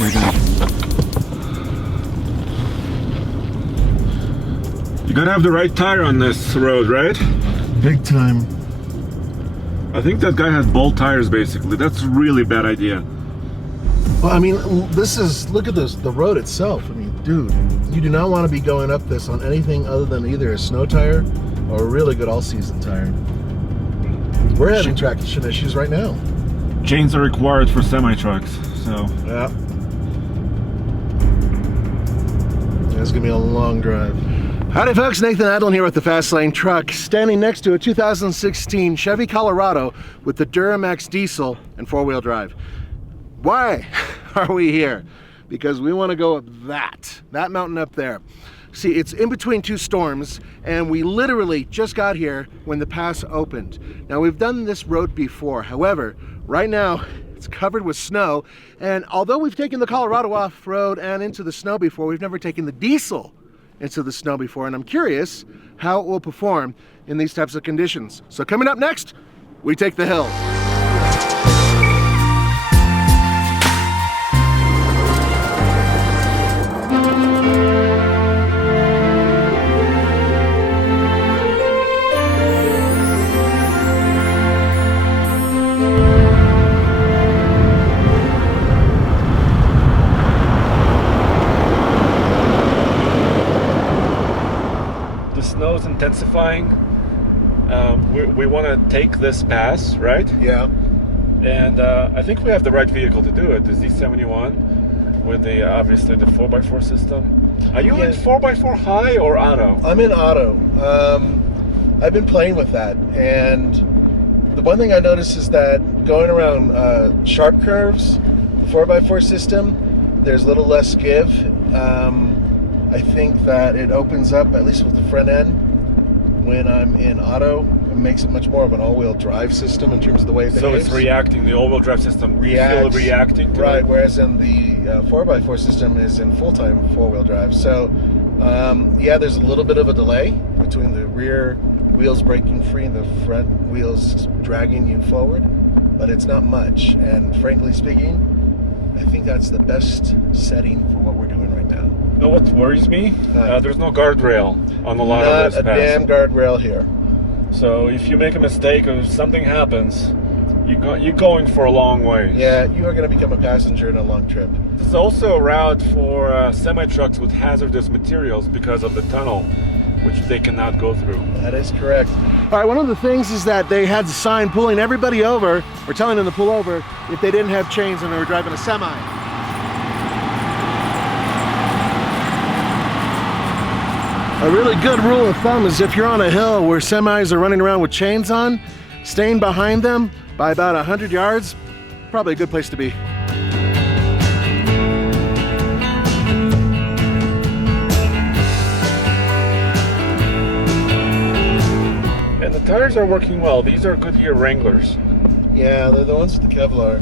We did. You gotta have the right tire on this road, right? Big time. I think that guy had bolt tires basically. That's a really bad idea. Well, I mean, look at this, the road itself. I mean, dude, you do not want to be going up this on anything other than either a snow tire or a really good all-season tire. We're having traction issues right now. Chains are required for semi-trucks, so. Yeah. It's gonna be a long drive. Howdy folks, Nathan Adlin here with the Fast Lane Truck, standing next to a 2016 Chevy Colorado with the Duramax diesel and four-wheel drive. Why are we here? Because we want to go up that mountain up there. See, it's in between two storms, and we literally just got here when the pass opened. Now, we've done this road before. However, right now, it's covered with snow, and although we've taken the Colorado off-road and into the snow before, we've never taken the diesel into the snow before, and I'm curious how it will perform in these types of conditions. So coming up next, we take the hill. Snow's intensifying. We want to take this pass, right? Yeah. And I think we have the right vehicle to do it. The Z71 with the obviously the 4x4 system. Are you in 4x4 high or auto? I'm in auto. I've been playing with that, and the one thing I noticed is that going around sharp curves, 4x4 system, there's a little less give. I think that it opens up, at least with the front end, when I'm in auto. It makes it much more of an all-wheel drive system in terms of the way it behaves. So it's reacting, the all-wheel drive system reacts, reacting to right, it? whereas in the 4x4 system is in full-time four-wheel drive. So, yeah, there's a little bit of a delay between the rear wheels breaking free and the front wheels dragging you forward, but it's not much. And frankly speaking, I think that's the best setting for what we're doing right now. You know what worries me? There's no guardrail on a lot of this pass. Not a damn guardrail here. So if you make a mistake or if something happens, you're going for a long way. Yeah, you are going to become a passenger in a long trip. This is also a route for semi-trucks with hazardous materials because of the tunnel, which they cannot go through. That is correct. All right, one of the things is that they had a sign pulling everybody over, or telling them to pull over if they didn't have chains and they were driving a semi. A really good rule of thumb is if you're on a hill where semis are running around with chains on, staying behind them by about 100 yards, probably a good place to be. And the tires are working well. These are Goodyear Wranglers. Yeah, they're the ones with the Kevlar.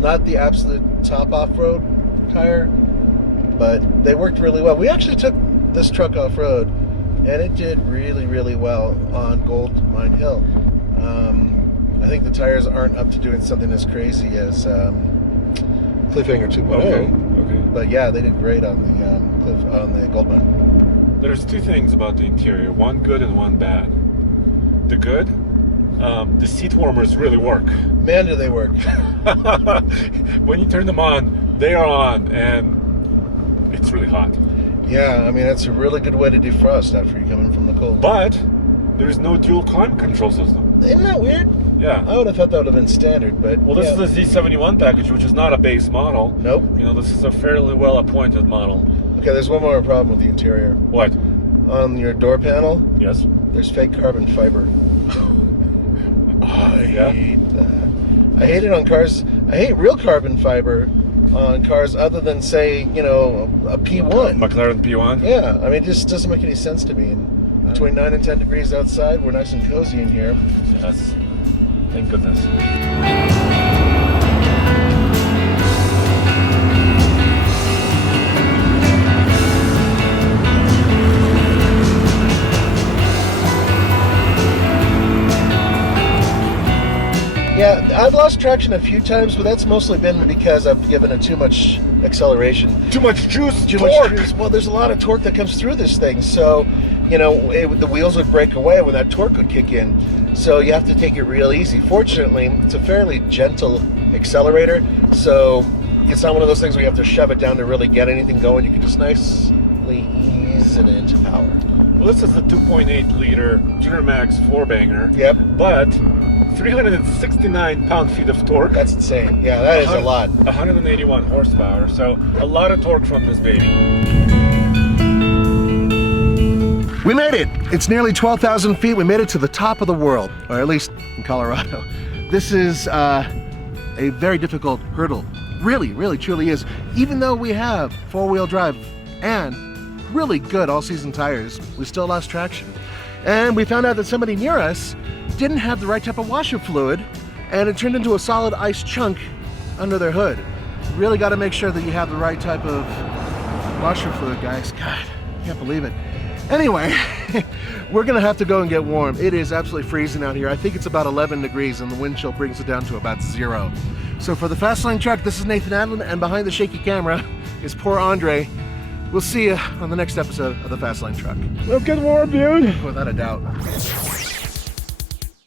Not the absolute top off-road tire, but they worked really well. We actually took this truck off-road, and it did really, really well on Gold Mine Hill. I think the tires aren't up to doing something as crazy as Cliffhanger 2.0. Okay. But yeah, they did great on the Gold Mine. There's two things about the interior, one good and one bad. The good, the seat warmers really work. Man, do they work. When you turn them on, they are on, and it's really hot. Yeah, I mean, that's a really good way to defrost after you come in from the cold. But there's no dual climate control system. Isn't that weird? Yeah. I would have thought that would have been standard, but well, this is the Z71 package, which is not a base model. Nope. You know, this is a fairly well appointed model. Okay, there's one more problem with the interior. What? On your door panel, yes, there's fake carbon fiber. I hate that. I hate it on cars. I hate real carbon fiber on cars other than, say, you know, a P1. McLaren P1? Yeah, I mean, it just doesn't make any sense to me. And between 9 and 10 degrees outside, we're nice and cozy in here. Yes. Thank goodness. Yeah, I'd lost traction a few times, but that's mostly been because I've given it too much acceleration. Too much juice, Too torque. much juice. Well, there's a lot of torque that comes through this thing, so, you know, the wheels would break away when that torque would kick in. So you have to take it real easy. Fortunately, it's a fairly gentle accelerator, so it's not one of those things where you have to shove it down to really get anything going. You can just nicely ease it into power. Well, this is a 2.8 liter Duramax 4-banger. Yep. But 369 pound-feet of torque. That's insane. Yeah, that is a lot. 181 horsepower. So a lot of torque from this baby. We made it. It's nearly 12,000 feet. We made it to the top of the world, or at least in Colorado. This is a very difficult hurdle. Really, really, truly is. Even though we have four-wheel drive and really good all-season tires, we still lost traction. And we found out that somebody near us didn't have the right type of washer fluid, and it turned into a solid ice chunk under their hood. Really got to make sure that you have the right type of washer fluid, guys. God, I can't believe it. Anyway, we're gonna have to go and get warm. It is absolutely freezing out here. I think it's about 11 degrees and the wind chill brings it down to about 0. So for the Fast Lane Truck, this is Nathan Adlin, and behind the shaky camera is poor Andre. We'll see you on the next episode of the Fast Lane Truck. Let's get warm, dude. Without a doubt.